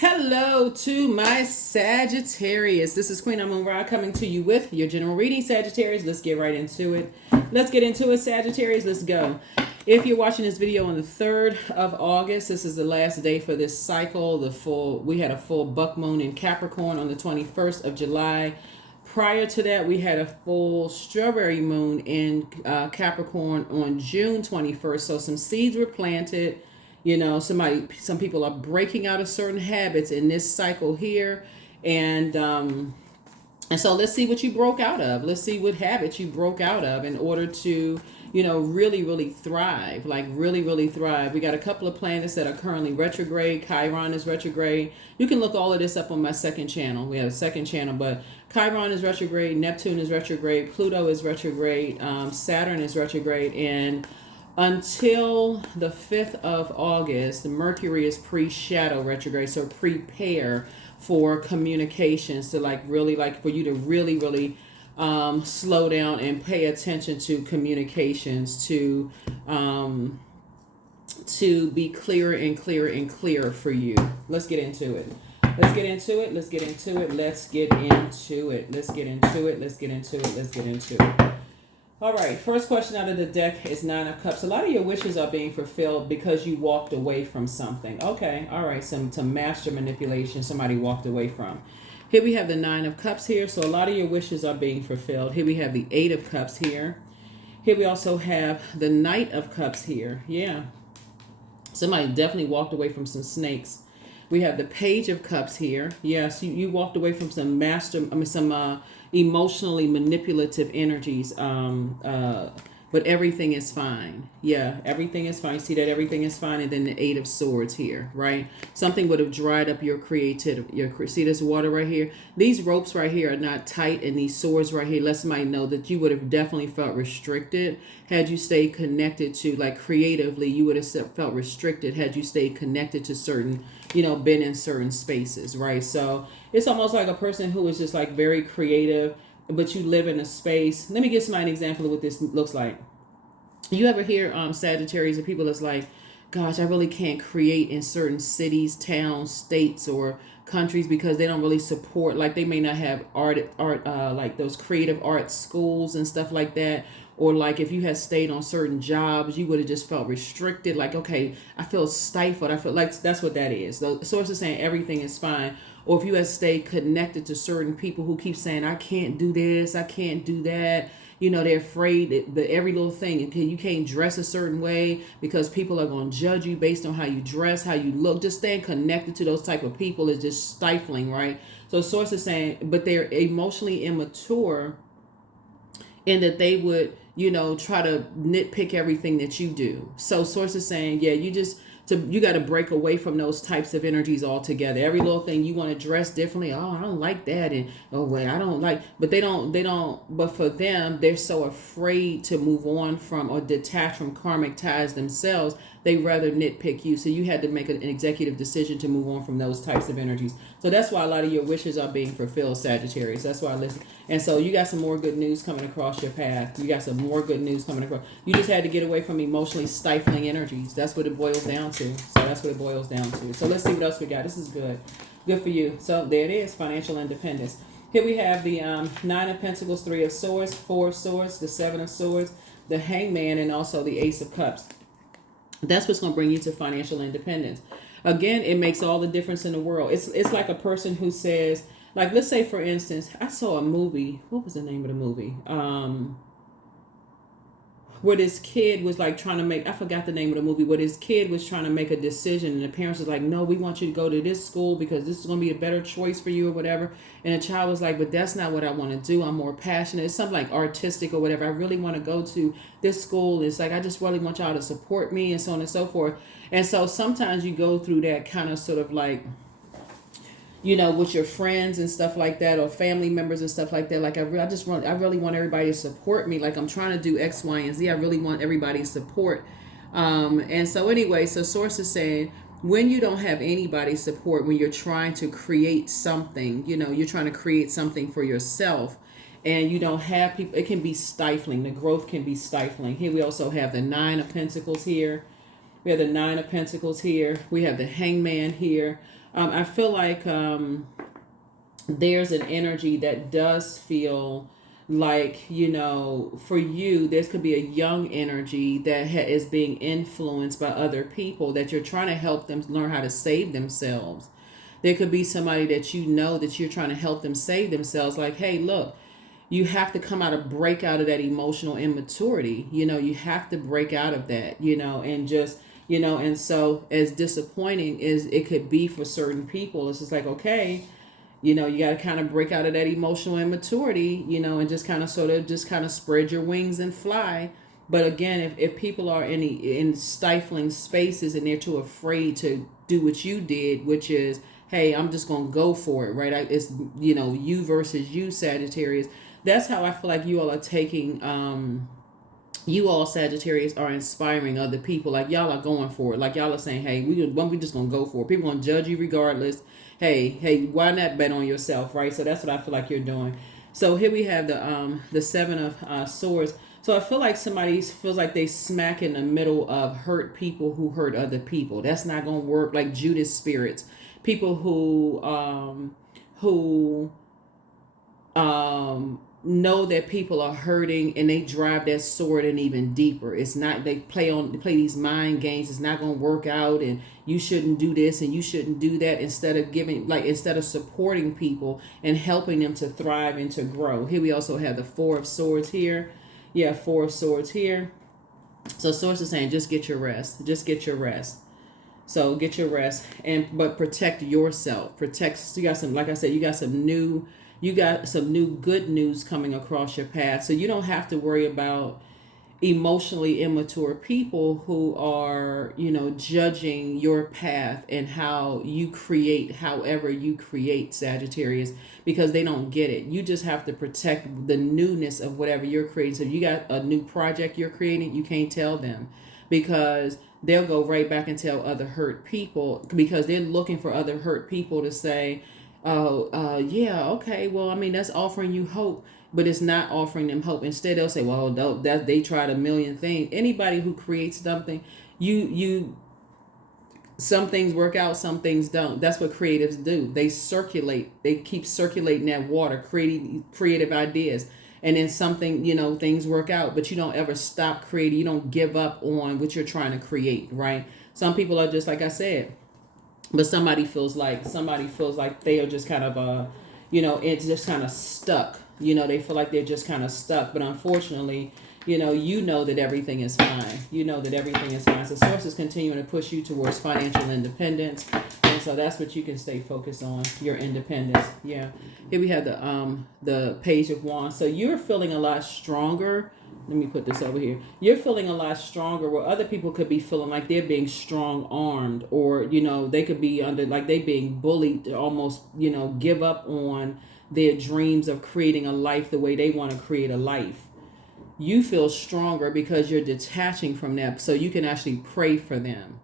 Hello to my Sagittarius. This is Queen Amun Ra coming to you with your general reading, Sagittarius. Let's get right into it. Let's get into it, Sagittarius. Let's go. If you're watching this video on the 3rd of August, this is the last day for this cycle. We had a full buck moon in Capricorn on the 21st of July. Prior to that, we had a full strawberry moon in Capricorn on June 21st. So some seeds were planted. You know, some people are breaking out of certain habits in this cycle here, and so let's see what you broke out of. Let's see what habits you broke out of in order to, really thrive, like really thrive. We got a couple of planets that are currently retrograde. Chiron is retrograde. You can look all of this up on my second channel. We have a second channel, but Chiron is retrograde, Neptune is retrograde, Pluto is retrograde, Saturn is retrograde, and until the 5th of August, Mercury is pre-shadow retrograde, so prepare for communications to for you to really slow down and pay attention to communications to be clearer and clearer and clearer for you. Let's get into it. Let's get into it. Let's get into it. Let's get into it. Let's get into it. Let's get into it. Let's get into it. All right, first question out of the deck is 9 of Cups. A lot of your wishes are being fulfilled because you walked away from something. Okay, all right, some master manipulation somebody walked away from. Here we have the 9 of Cups here, so a lot of your wishes are being fulfilled. Here we have the 8 of Cups here. Here we also have the Knight of Cups here. Yeah, somebody definitely walked away from some snakes. We have the Page of Cups here. Yes, you walked away from some emotionally manipulative energies, but everything is fine. Yeah, everything is fine. See that everything is fine. And then the 8 of Swords here, right? Something would have dried up your creativity. See this water right here? These ropes right here are not tight, and these swords right here let somebody know that you would have definitely felt restricted had you stayed connected to, like, creatively, you would have felt restricted had you stayed connected to certain, been in certain spaces, right? So it's almost like a person who is just like very creative, but you live in a space. Let me give somebody an example of what this looks like. You ever hear Sagittarius, or people that's like, gosh, I really can't create in certain cities, towns, states, or countries because they don't really support, like they may not have art like those creative art schools and stuff like that. Or like if you had stayed on certain jobs, you would have just felt restricted. Like, okay, I feel stifled. I feel like that's what that is. The source is saying everything is fine. Or if you had stayed connected to certain people who keep saying, I can't do this, I can't do that. They're afraid that every little thing, you can't dress a certain way because people are going to judge you based on how you dress, how you look. Just staying connected to those type of people is just stifling, right? So source is saying, but they're emotionally immature in that they would, try to nitpick everything that you do. So source is saying, yeah, you got to break away from those types of energies altogether. Every little thing you want to dress differently. Oh, I don't like that. And oh, wait, I don't like, but they don't, but for them, they're so afraid to move on from or detach from karmic ties themselves. They rather nitpick you. So you had to make an executive decision to move on from those types of energies. So that's why a lot of your wishes are being fulfilled, Sagittarius. That's why I listen. And so you got some more good news coming across your path. You got some more good news coming across. You just had to get away from emotionally stifling energies. That's what it boils down to. So that's what it boils down to. So let's see what else we got. This is good. Good for you. So there it is, financial independence. Here we have the 9 of Pentacles, 3 of Swords, 4 of Swords, the 7 of Swords, the Hangman, and also the Ace of Cups. That's what's going to bring you to financial independence. Again, it makes all the difference in the world. It's like a person who says, like, let's say, for instance, I saw a movie. What was the name of the movie? Where this kid was like trying to make, I forgot the name of the movie, where this kid was trying to make a decision and the parents was like, no, we want you to go to this school because this is going to be a better choice for you or whatever. And the child was like, but that's not what I want to do. I'm more passionate. It's something like artistic or whatever. I really want to go to this school. It's like, I just really want y'all to support me and so on and so forth. And so sometimes you go through that kind of sort of like, with your friends and stuff like that, or family members and stuff like that. Like I really want everybody to support me. Like I'm trying to do X, Y, and Z. I really want everybody's support. And so anyway, so source is saying when you don't have anybody's support, when you're trying to create something, you're trying to create something for yourself and you don't have people, it can be stifling. The growth can be stifling. Here we also have the 9 of Pentacles here. We have the 9 of Pentacles here. We have the Hangman here. I feel like there's an energy that does feel like, for you, there could be a young energy that is being influenced by other people, that you're trying to help them learn how to save themselves. There could be somebody that that you're trying to help them save themselves. Like, hey, look, you have to break out of that emotional immaturity. You have to break out of that, and just, and so as disappointing as it could be for certain people, it's just like, okay, you got to kind of break out of that emotional immaturity, and just kind of spread your wings and fly. But again, if people are in stifling spaces and they're too afraid to do what you did, which is, hey, I'm just going to go for it, right? It's, you versus you, Sagittarius. That's how I feel like you all are taking, you all Sagittarius are inspiring other people. Like, y'all are going for it. Like, y'all are saying, hey, we just going to go for it. People going to judge you regardless. Hey, why not bet on yourself, right? So that's what I feel like you're doing. So here we have the Seven of Swords. So I feel like somebody feels like they smack in the middle of hurt people who hurt other people. That's not going to work. Like Judas spirits. People who know that people are hurting and they drive that sword in even deeper. It's not, they play these mind games. It's not going to work out, and you shouldn't do this and you shouldn't do that, instead of supporting people and helping them to thrive and to grow. Here we also have the Four of Swords here. Yeah, Four of Swords here. So Swords is saying, just get your rest. Just get your rest. So get your rest, but protect yourself. You got some, like I said, you got some new good news coming across your path. So you don't have to worry about emotionally immature people who are, judging your path and however you create, Sagittarius, because they don't get it. You just have to protect the newness of whatever you're creating. So if you got a new project you're creating, you can't tell them, because they'll go right back and tell other hurt people, because they're looking for other hurt people to say, oh, yeah, okay, well, I mean, that's offering you hope, but it's not offering them hope. Instead, they'll say, well, that they tried a million things. Anybody who creates something, some things work out, some things don't. That's what creatives do. They keep circulating that water, creating creative ideas. And then something, things work out, but you don't ever stop creating. You don't give up on what you're trying to create, right? Some people are just, like I said, but somebody feels like they are just kind of, it's just kind of stuck. They feel like they're just kind of stuck. But unfortunately, that everything is fine. That everything is fine. So Source is continuing to push you towards financial independence. And so that's what you can stay focused on, your independence. Yeah. Here we have the Page of Wands. So you're feeling a lot stronger. Let me put this over here. You're feeling a lot stronger, where other people could be feeling like they're being strong armed, or, they could be under, like, they being bullied to almost, give up on their dreams of creating a life the way they want to create a life. You feel stronger because you're detaching from that, so you can actually pray for them.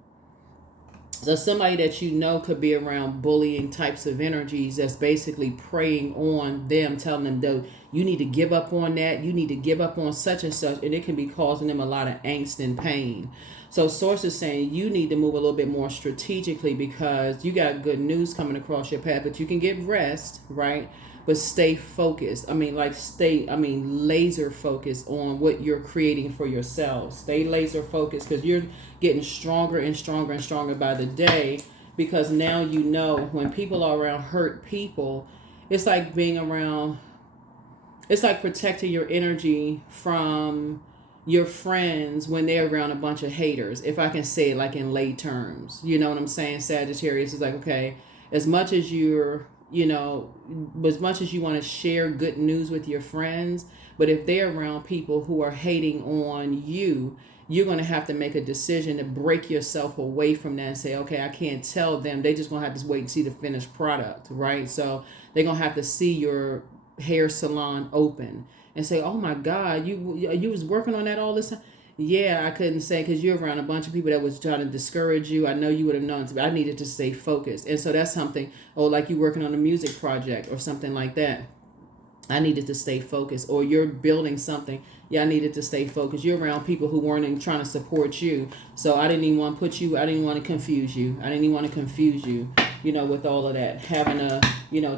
So somebody that could be around bullying types of energies, that's basically preying on them, telling them, though, you need to give up on that, you need to give up on such and such, and it can be causing them a lot of angst and pain. So Source is saying you need to move a little bit more strategically, because you got good news coming across your path, but you can get rest, right? But stay focused. Laser focused on what you're creating for yourself. Stay laser focused, because you're getting stronger and stronger and stronger by the day, because now when people are around hurt people, it's like protecting your energy from your friends when they're around a bunch of haters, if I can say it like in lay terms. You know what I'm saying? Sagittarius is like, okay, as much as you want to share good news with your friends, but if they're around people who are hating on you, you're going to have to make a decision to break yourself away from that and say, okay, I can't tell them. They just going to have to wait and see the finished product, right? So they're going to have to see your hair salon open and say, oh my God, you was working on that all this time? Yeah, I couldn't say, because you're around a bunch of people that was trying to discourage you. I know you would have known, but I needed to stay focused. And so that's something, like you working on a music project or something like that. I needed to stay focused. Or you're building something. Yeah, I needed to stay focused. You're around people who weren't even trying to support you. So I didn't even want to confuse you. with all of that, having a,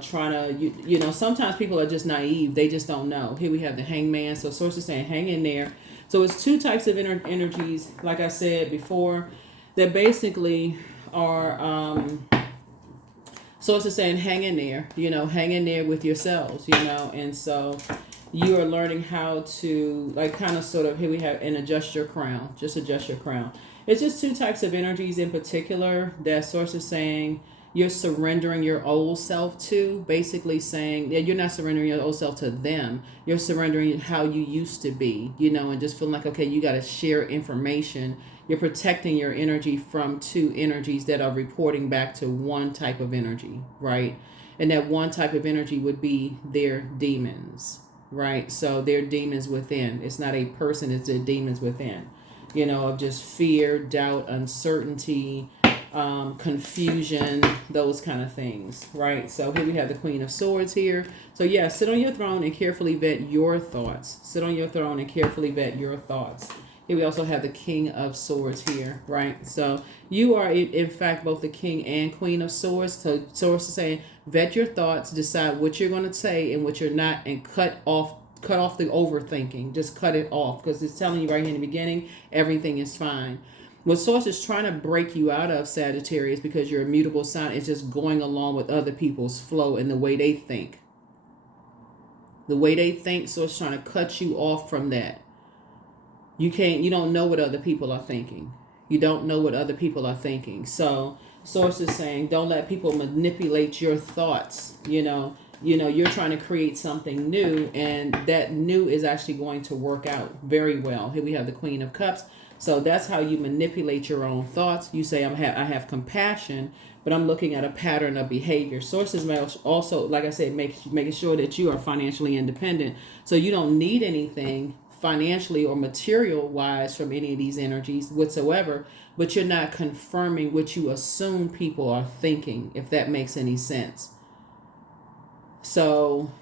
trying to, sometimes people are just naive. They just don't know. Here we have the Hangman. So source is saying, hang in there. So it's two types of energies, like I said before, that basically are, source is saying, hang in there, hang in there with yourselves, and so you are learning how to, like, kind of sort of, here we have, and adjust your crown, just adjust your crown. It's just two types of energies in particular that source is saying you're surrendering your old self to, basically saying that you're not surrendering your old self to them. You're surrendering how you used to be, and just feeling like, okay, you got to share information. You're protecting your energy from two energies that are reporting back to one type of energy, right? And that one type of energy would be their demons, right? So they're demons within. It's not a person, it's their demons within, of just fear, doubt, uncertainty, confusion, those kind of things, right? So here we have the Queen of Swords here. So yeah, sit on your throne and carefully vet your thoughts. Sit on your throne and carefully vet your thoughts. Here we also have the King of Swords here, right? So you are, in fact, both the King and Queen of Swords. So Swords is saying, vet your thoughts, decide what you're going to say and what you're not, and cut off the overthinking. Just cut it off, because it's telling you right here in the beginning, everything is fine. What Source is trying to break you out of, Sagittarius, because you're a mutable sign, is just going along with other people's flow and the way they think. The way they think, Source is trying to cut you off from that. You don't know what other people are thinking. You don't know what other people are thinking. So Source is saying, don't let people manipulate your thoughts. You're trying to create something new, and that new is actually going to work out very well. Here we have the Queen of Cups. So that's how you manipulate your own thoughts. You say, I have compassion, but I'm looking at a pattern of behavior. Sources may also, like I said, making sure that you are financially independent. So you don't need anything financially or material wise from any of these energies whatsoever, but you're not confirming what you assume people are thinking, if that makes any sense. So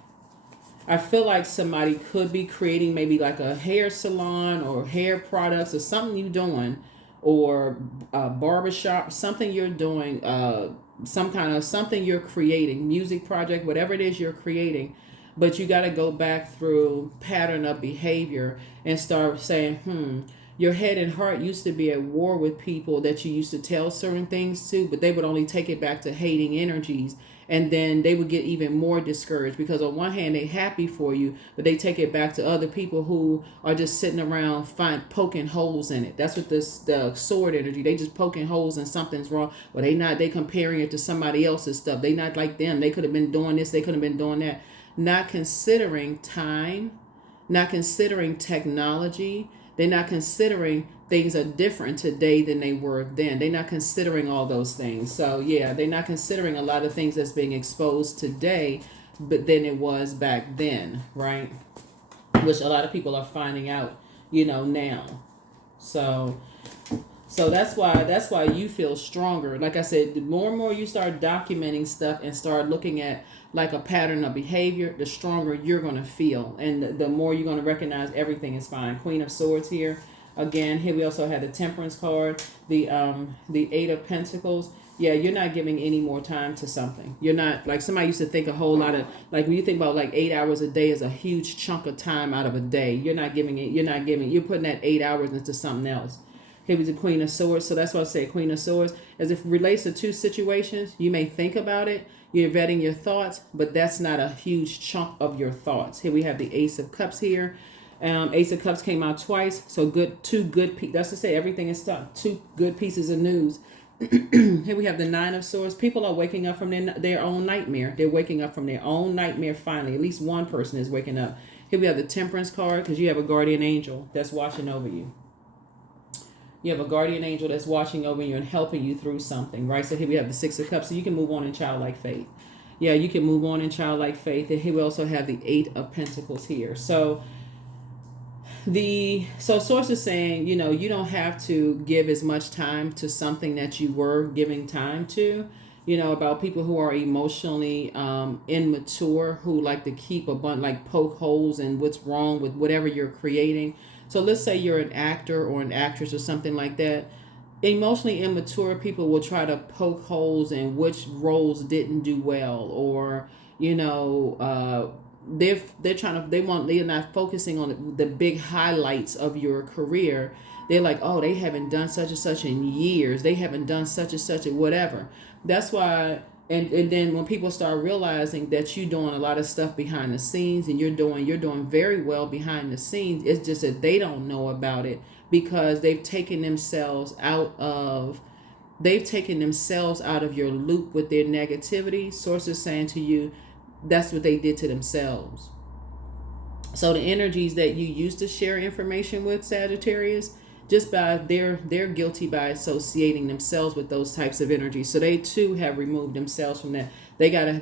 I feel like somebody could be creating maybe like a hair salon or hair products or something you're doing, or a barbershop, something you're doing, something you're creating, music project, whatever it is you're creating. But you got to go back through pattern of behavior and start saying, your head and heart used to be at war with people that you used to tell certain things to, but they would only take it back to hating energies. And then they would get even more discouraged, because on one hand, they're happy for you, but they take it back to other people who are just sitting around poking holes in it. That's what the sword energy, they just poking holes and something's wrong. Well, they comparing it to somebody else's stuff. They not like them. They could have been doing this. They could have been doing that. Not considering time, not considering technology. They're not considering things are different today than they were then. They're not considering all those things. So yeah, they're not considering a lot of things that's being exposed today, but then it was back then, right? Which a lot of people are finding out, now. So that's why you feel stronger. Like I said, the more and more you start documenting stuff and start looking at like a pattern of behavior, the stronger you're going to feel. And the more you're going to recognize everything is fine. Queen of Swords here. Again, here we also have the Temperance card, the Eight of Pentacles. Yeah, you're not giving any more time to something. You're not, like somebody used to think a whole lot of, like when you think about like 8 hours a day is a huge chunk of time out of a day. You're putting that 8 hours into something else. Here was the Queen of Swords. So that's why I say Queen of Swords. As it relates to two situations, you may think about it. You're vetting your thoughts, but that's not a huge chunk of your thoughts. Here we have the Ace of Cups here. Ace of Cups came out twice. So two good pieces. That's to say everything is stuck. Two good pieces of news. Here we have the Nine of Swords. People are waking up from their own nightmare. They're waking up from their own nightmare finally. At least one person is waking up. Here we have the Temperance card, because you have a guardian angel that's watching over you. You have a guardian angel that's watching over you and helping you through something, right? So here we have the Six of Cups. So you can move on in childlike faith. Yeah, you can move on in childlike faith. And here we also have the Eight of Pentacles here. So Source is saying, you don't have to give as much time to something that you were giving time to. About people who are emotionally immature, who like to keep poke holes in what's wrong with whatever you're creating. So let's say you're an actor or an actress or something like that. emotionally immature people will try to poke holes in which roles didn't do well, or you know, they're trying to, they're not focusing on the big highlights of your career. They're like, oh, they haven't done such and such in years, they haven't done such and such and whatever. That's why. And then when people start realizing that you're doing a lot of stuff behind the scenes, and you're doing very well behind the scenes, it's just that they don't know about it, because they've taken themselves out of your loop with their negativity. Sources saying to you, that's what they did to themselves. So the energies that you used to share information with, Sagittarius, just by they're guilty by associating themselves with those types of energies. So they too have removed themselves from that. They gotta.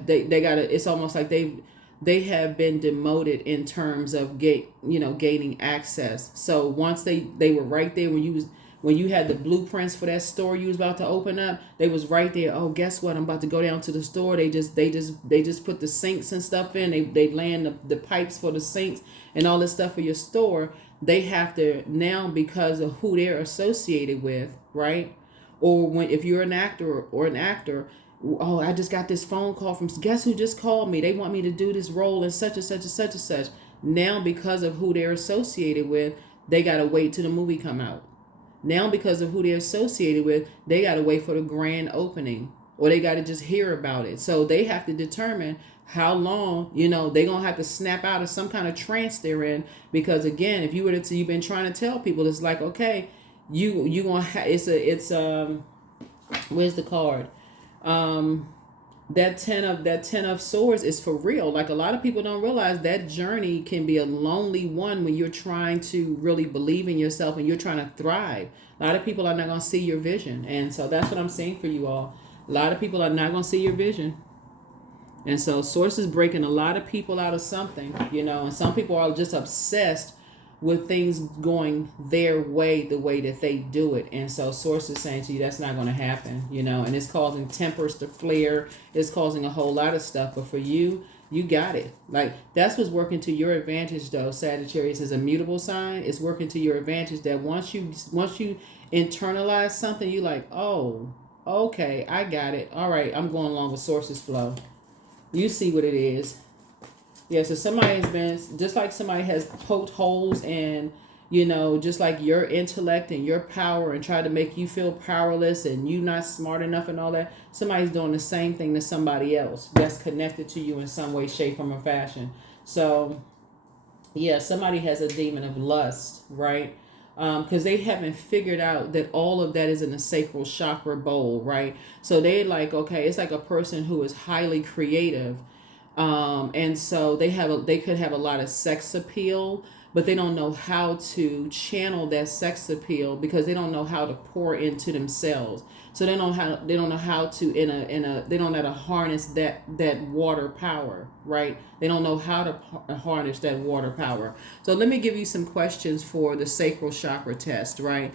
It's almost like they have been demoted in terms of gaining access. So once they were right there when you had the blueprints for that store you was about to open up, they was right there. Oh, guess what? I'm about to go down to the store. They just put the sinks and stuff in. They land the pipes for the sinks and all this stuff for your store. They have to now, because of who they're associated with, right? Or if you're an actor or an actor, oh, I just got this phone call from, guess who just called me? They want me to do this role in such and such and such and such. Now, because of who they're associated with, they got to wait till the movie come out. Now, because of who they're associated with, they got to wait for the grand opening, or they got to just hear about it. So they have to determine how long, they're going to have to snap out of some kind of trance they're in. Because again, if you've been trying to tell people, it's like, okay, you going to where's the card? That 10 of swords is for real. Like, a lot of people don't realize that journey can be a lonely one when you're trying to really believe in yourself and you're trying to thrive. A lot of people are not going to see your vision. And so that's what I'm saying for you all. A lot of people are not going to see your vision. And so source is breaking a lot of people out of something, and some people are just obsessed with things going their way, the way that they do it. And so source is saying to you, that's not going to happen, and it's causing tempers to flare. It's causing a whole lot of stuff. But for you, you got it. Like, that's what's working to your advantage, though. Sagittarius is a mutable sign. It's working to your advantage that once you internalize something, you're like, oh, okay, I got it. All right, I'm going along with source's flow. You see what it is. Yeah, so somebody has been, just like somebody has poked holes in, just like your intellect and your power and tried to make you feel powerless and you not smart enough and all that. Somebody's doing the same thing to somebody else that's connected to you in some way, shape, form, or fashion. So, yeah, somebody has a demon of lust, right? Because they haven't figured out that all of that is in the sacral chakra bowl, right? So they like, okay, it's like a person who is highly creative. And so they could have a lot of sex appeal, but they don't know how to channel that sex appeal because they don't know how to pour into themselves. So they don't know how to they don't know how to harness that water power, right? They don't know how to harness that water power. So let me give you some questions for the sacral chakra test, right?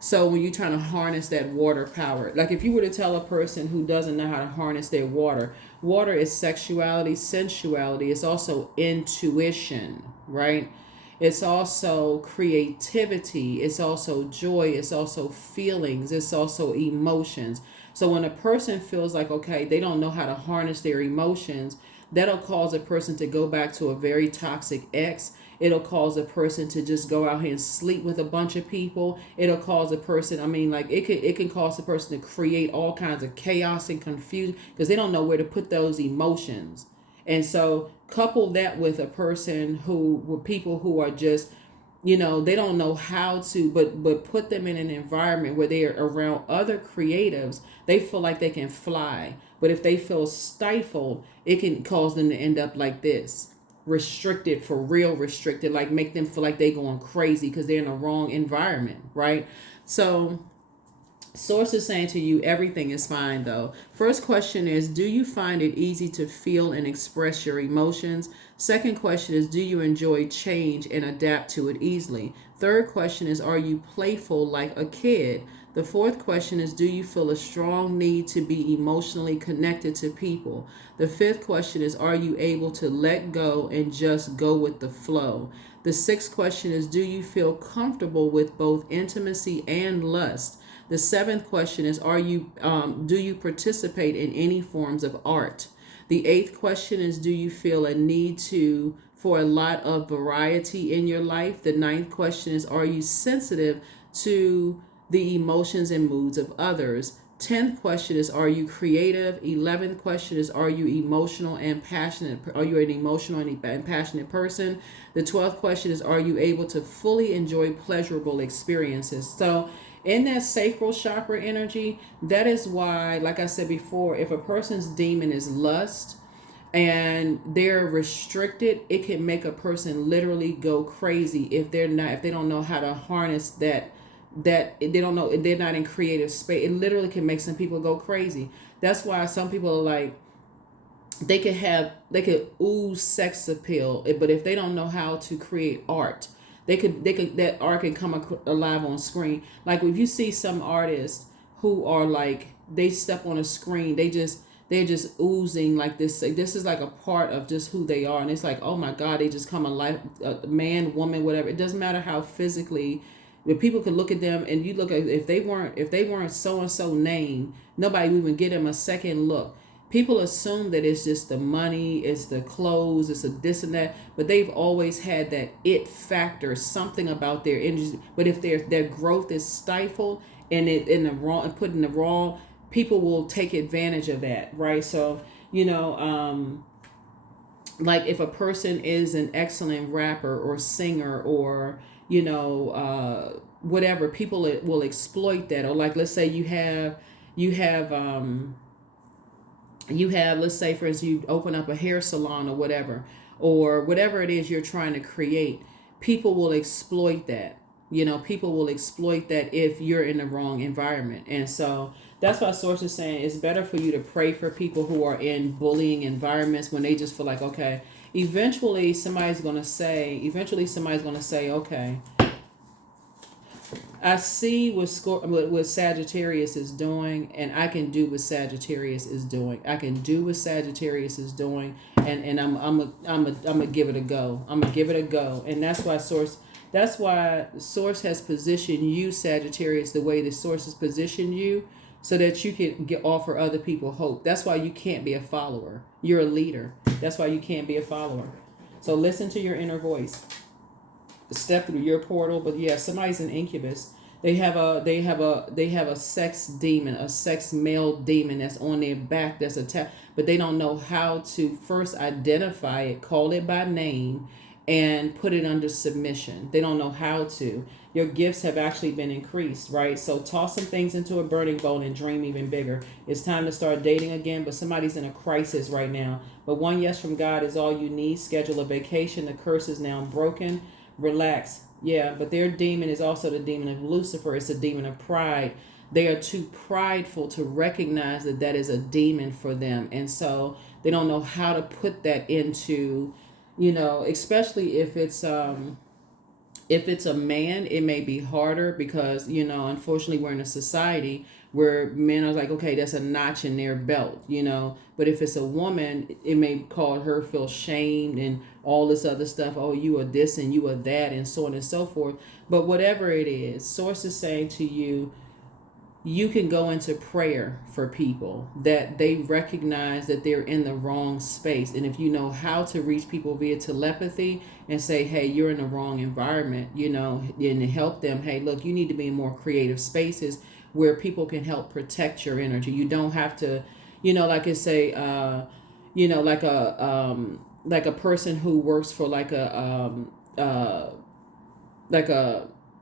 So when you're trying to harness that water power, like if you were to tell a person who doesn't know how to harness their water is sexuality, sensuality. It's also intuition, right? It's also creativity. It's also joy. It's also feelings. It's also emotions. So when a person feels like, okay, they don't know how to harness their emotions, that'll cause a person to go back to a very toxic ex. It'll cause a person to just go out here and sleep with a bunch of people. It'll cause a person, it can cause a person to create all kinds of chaos and confusion because they don't know where to put those emotions. And so couple that with a person with people who are just, they don't know how to, but put them in an environment where they are around other creatives, they feel like they can fly. But if they feel stifled, it can cause them to end up like this. Restricted, for real restricted, like make them feel like they're going crazy because they're in the wrong environment, right? So source is saying to you, everything is fine though. First question is, do you find it easy to feel and express your emotions? Second question is, do you enjoy change and adapt to it easily? Third question is, are you playful like a kid? The fourth question is, do you feel a strong need to be emotionally connected to people? The fifth question is, are you able to let go and just go with the flow? The sixth question is, do you feel comfortable with both intimacy and lust? The seventh question is, do you participate in any forms of art? The eighth question is, do you feel a need for a lot of variety in your life? The ninth question is, are you sensitive to the emotions and moods of others? 10th question is, are you creative? 11th question is, are you emotional and passionate? Are you an emotional and passionate person? The 12th question is, are you able to fully enjoy pleasurable experiences? So in that sacral chakra energy, that is why, like I said before, if a person's demon is lust and they're restricted, it can make a person literally go crazy if they don't know how to harness that they don't know, they're not in creative space. It literally can make some people go crazy. That's why some people are like, they could ooze sex appeal, but if they don't know how to create art, they could that art can come alive on screen. Like if you see some artists who are like, they step on a screen, they're just oozing like this. This is like a part of just who they are, and it's like, oh my God, they just come alive. Man, woman, whatever. It doesn't matter how physically. If people could look at them, and you look at, if they weren't so and so name, nobody would even give them a second look. People assume that it's just the money, it's the clothes, it's a this and that, but they've always had that it factor, something about their energy. But if their growth is stifled and it in the wrong and put in the wrong, people will take advantage of that, right? So like if a person is an excellent rapper or singer or whatever, people will exploit that. Or like, let's say you have let's say for instance, you open up a hair salon or whatever it is you're trying to create. People will exploit that. People will exploit that if you're in the wrong environment. And so that's why source is saying it's better for you to pray for people who are in bullying environments, when they just feel like, okay, eventually somebody's going to say, okay, I see what Sagittarius is doing, and I can do what Sagittarius is doing. And I'm gonna give it a go. And that's why Source has positioned you, Sagittarius, the way the Source has positioned you, so that you can offer other people hope. That's why you can't be a follower. You're a leader. That's why you can't be a follower. So listen to your inner voice. Step through your portal. But yeah, somebody's an incubus. They have a sex demon, a sex male demon that's on their back, that's attacked, but they don't know how to first identify it, call it by name, and put it under submission. They don't know how to. Your gifts have actually been increased, right? So toss some things into a burning bowl and dream even bigger. It's time to start dating again, but somebody's in a crisis right now. But one yes from God is all you need. Schedule a vacation. The curse is now broken. Relax. Yeah, but their demon is also the demon of Lucifer. It's a demon of pride. They are too prideful to recognize that is a demon for them. And so they don't know how to put that into, especially if it's a man, it may be harder because, unfortunately we're in a society where men are like, okay, that's a notch in their belt, but if it's a woman, it may cause her feel shamed and all this other stuff. Oh, you are this and you are that and so on and so forth. But whatever it is, Source is saying to you, you can go into prayer for people that they recognize that they're in the wrong space. And if you know how to reach people via telepathy and say, hey, you're in the wrong environment, and help them, hey, look, you need to be in more creative spaces where people can help protect your energy. You don't have to, like I say, like a person who works for like a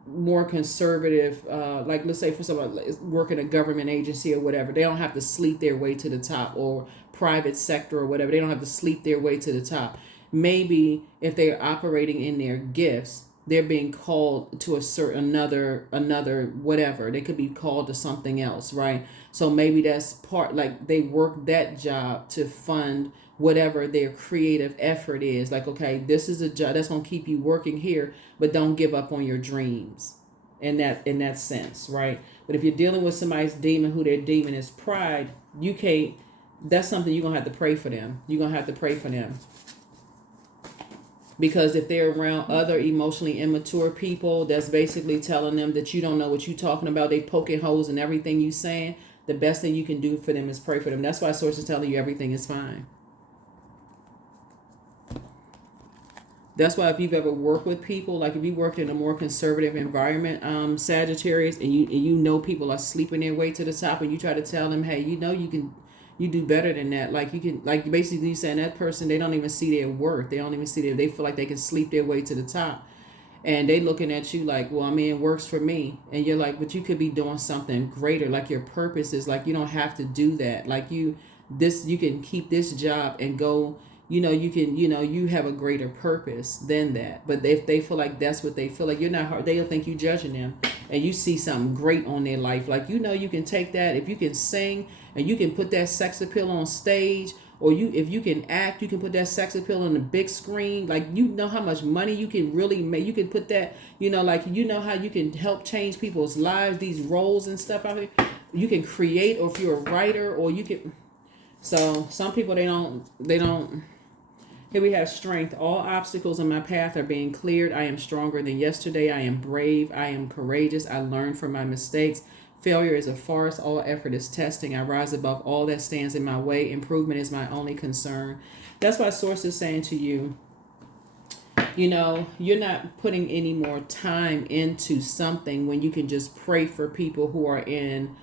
more conservative, like let's say for somebody working a government agency or whatever, they don't have to sleep their way to the top, or private sector or whatever, they don't have to sleep their way to the top. Maybe if they're operating in their gifts, they're being called to a certain another whatever. They could be called to something else, right? So maybe that's part, like they work that job to fund whatever their creative effort is. Like, okay, this is a job that's going to keep you working here, but don't give up on your dreams in that sense, right? But if you're dealing with somebody's demon, who their demon is pride, you can't, that's something you're going to have to pray for them. You're going to have to pray for them. Because if they're around other emotionally immature people, that's basically telling them that you don't know what you're talking about. They poking holes in everything you saying. The best thing you can do for them is pray for them. That's why Source is telling you everything is fine. That's why if you've ever worked with people, like if you worked in a more conservative environment, Sagittarius, and you know people are sleeping their way to the top, and you try to tell them, hey, you know you do better than that. Like you can, like basically you saying that person, they don't even see their worth. They don't even see they feel like they can sleep their way to the top. And they looking at you like, well, I mean, it works for me. And you're like, but you could be doing something greater. Like your purpose is like, you don't have to do that. Like you can keep this job and go, you have a greater purpose than that. But if they feel like that's what they feel like, you're not hard. They'll think you judging them, and you see something great on their life. Like, you can take that. If you can sing and you can put that sex appeal on stage, or if you can act, you can put that sex appeal on the big screen. Like, you know how much money you can really make. You can put that, how you can help change people's lives, these roles and stuff out here. You can create, or if you're a writer, or you can. So some people, they don't. Here we have strength. All obstacles in my path are being cleared. I am stronger than yesterday. I am brave. I am courageous. I learn from my mistakes. Failure is a farce. All effort is testing. I rise above all that stands in my way. Improvement is my only concern. That's why Source is saying to you, you're not putting any more time into something when you can just pray for people who are in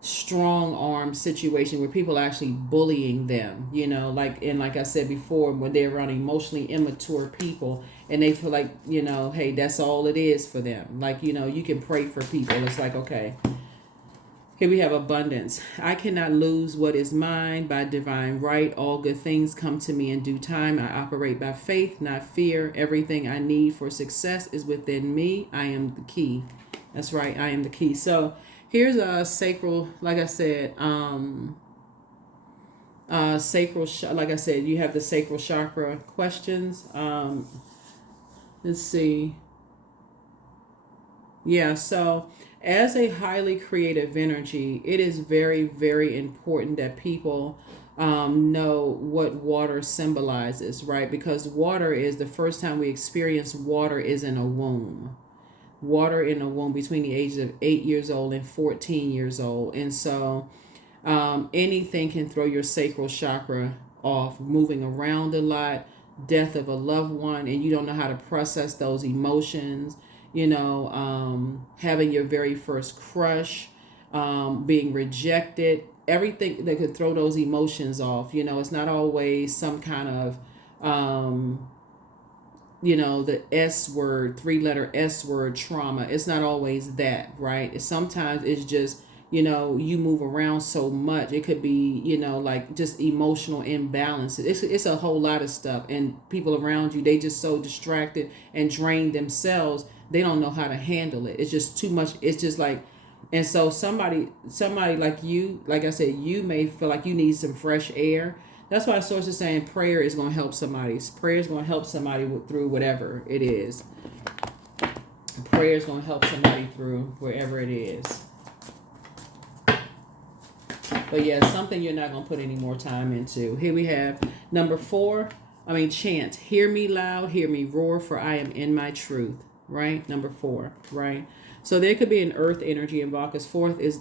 strong arm situation where people are actually bullying them, like I said before, when they're around emotionally immature people and they feel like, hey, that's all it is for them. Like, you can pray for people. It's like, okay. Here we have abundance. I cannot lose what is mine by divine right. All good things come to me in due time. I operate by faith, not fear. Everything I need for success is within me. I am the key. That's right. I am the key. So here's a sacral, like I said, like I said, you have the sacral chakra questions. Let's see. Yeah, so as a highly creative energy, it is very, very important that people know what water symbolizes, right? Because water is the first time we experience water is in a womb. Water in a womb between the ages of 8 years old and 14 years old. And so anything can throw your sacral chakra off, moving around a lot, death of a loved one, and you don't know how to process those emotions, having your very first crush, being rejected, everything that could throw those emotions off. It's not always some kind of the S word, 3-letter S word trauma. It's not always that, right? Sometimes it's just, you move around so much. It could be, like just emotional imbalances. It's a whole lot of stuff. And people around you, they just so distracted and drained themselves. They don't know how to handle it. It's just too much. It's just like, and so somebody like you, like I said, you may feel like you need some fresh air. That's why Source is saying prayer is going to help somebody. Prayer is going to help somebody through whatever it is. Prayer is going to help somebody through wherever it is. But yeah, something you're not going to put any more time into. Here we have number 4. Chant. Hear me loud, hear me roar, for I am in my truth. Right? Number 4. Right? So there could be an earth energy involved, because 4 is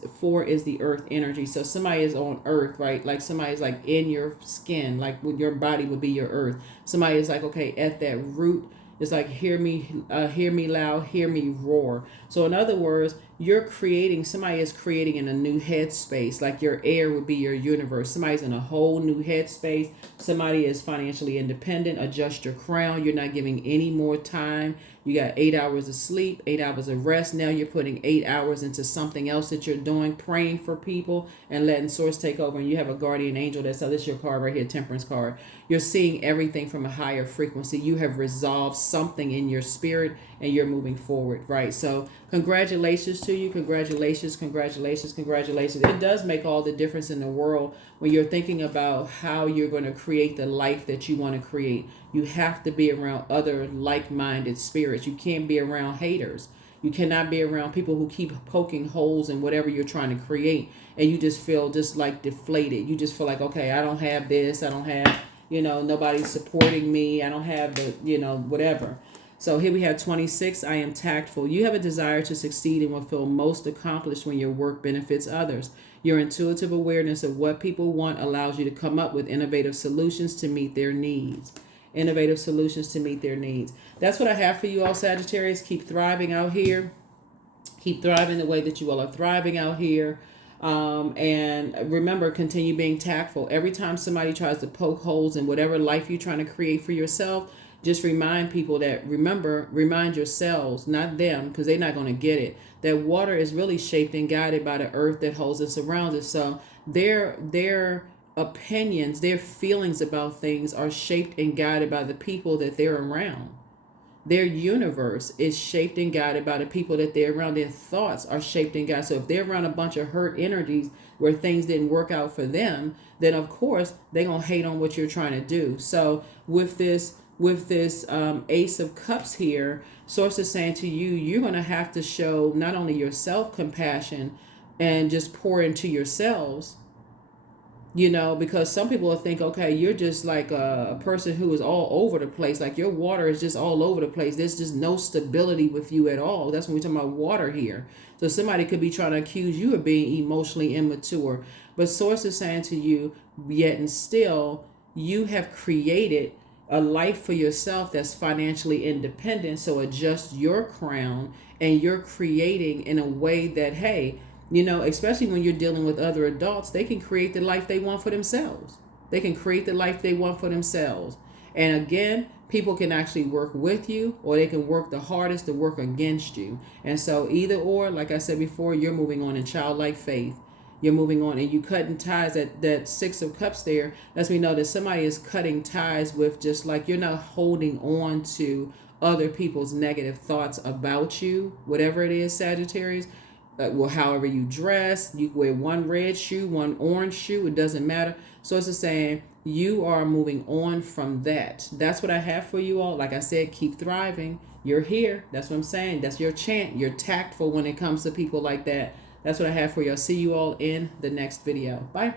the earth energy. So somebody is on earth, right? Like somebody's like in your skin, like with your body would be your earth. Somebody is like, okay, at that root, it's like, hear me loud, hear me roar. So in other words, somebody is creating in a new headspace. Like your air would be your universe. Somebody's in a whole new headspace. Somebody is financially independent. Adjust your crown. You're not giving any more time. You got 8 hours of sleep, 8 hours of rest. Now you're putting 8 hours into something else that you're doing, praying for people and letting Source take over. And you have a guardian angel this is your card right here, Temperance card. You're seeing everything from a higher frequency. You have resolved something in your spirit and you're moving forward, right? So congratulations to you. Congratulations. It does make all the difference in the world when you're thinking about how you're going to create the life that you want to create. You have to be around other like-minded spirits. You can't be around haters. You cannot be around people who keep poking holes in whatever you're trying to create, and you just feel just like deflated. You just feel like, okay, I don't have this, I don't have, Nobody's supporting me. I don't have the, whatever. So here we have 26. I am tactful. You have a desire to succeed and will feel most accomplished when your work benefits others. Your intuitive awareness of what people want allows you to come up with innovative solutions to meet their needs. Innovative solutions to meet their needs. That's what I have for you all, Sagittarius. Keep thriving out here. Keep thriving the way that you all are thriving out here. And remember, continue being tactful. Every time somebody tries to poke holes in whatever life you're trying to create for yourself, just remind people that, remind yourselves, not them, because they're not going to get it, that water is really shaped and guided by the earth that holds us around us. So their opinions, their feelings about things are shaped and guided by the people that they're around. Their universe is shaped and guided by the people that they're around. Their thoughts are shaped and guided. So if they're around a bunch of hurt energies where things didn't work out for them, then of course they're going to hate on what you're trying to do. So with this Ace of Cups here, Source is saying to you, you're going to have to show not only yourself compassion and just pour into yourselves, because some people will think, okay, you're just like a person who is all over the place. Like your water is just all over the place. There's just no stability with you at all. That's when we're talking about water here. So somebody could be trying to accuse you of being emotionally immature. But Source is saying to you, yet and still, you have created a life for yourself that's financially independent. So adjust your crown, and you're creating in a way that, hey, especially when you're dealing with other adults, they can create the life they want for themselves. They can create the life they want for themselves. And again, people can actually work with you, or they can work the hardest to work against you. And so either or, like I said before, you're moving on in childlike faith. You're moving on, and you cutting ties. That Six of Cups there lets me know that somebody is cutting ties with, just like you're not holding on to other people's negative thoughts about you, whatever it is, Sagittarius. However you dress, you wear one red shoe, one orange shoe, it doesn't matter. So it's just saying you are moving on from that. That's what I have for you all. Like I said, keep thriving. You're here. That's what I'm saying. That's your chant. You're tactful when it comes to people like that. That's what I have for you. I'll see you all in the next video. Bye.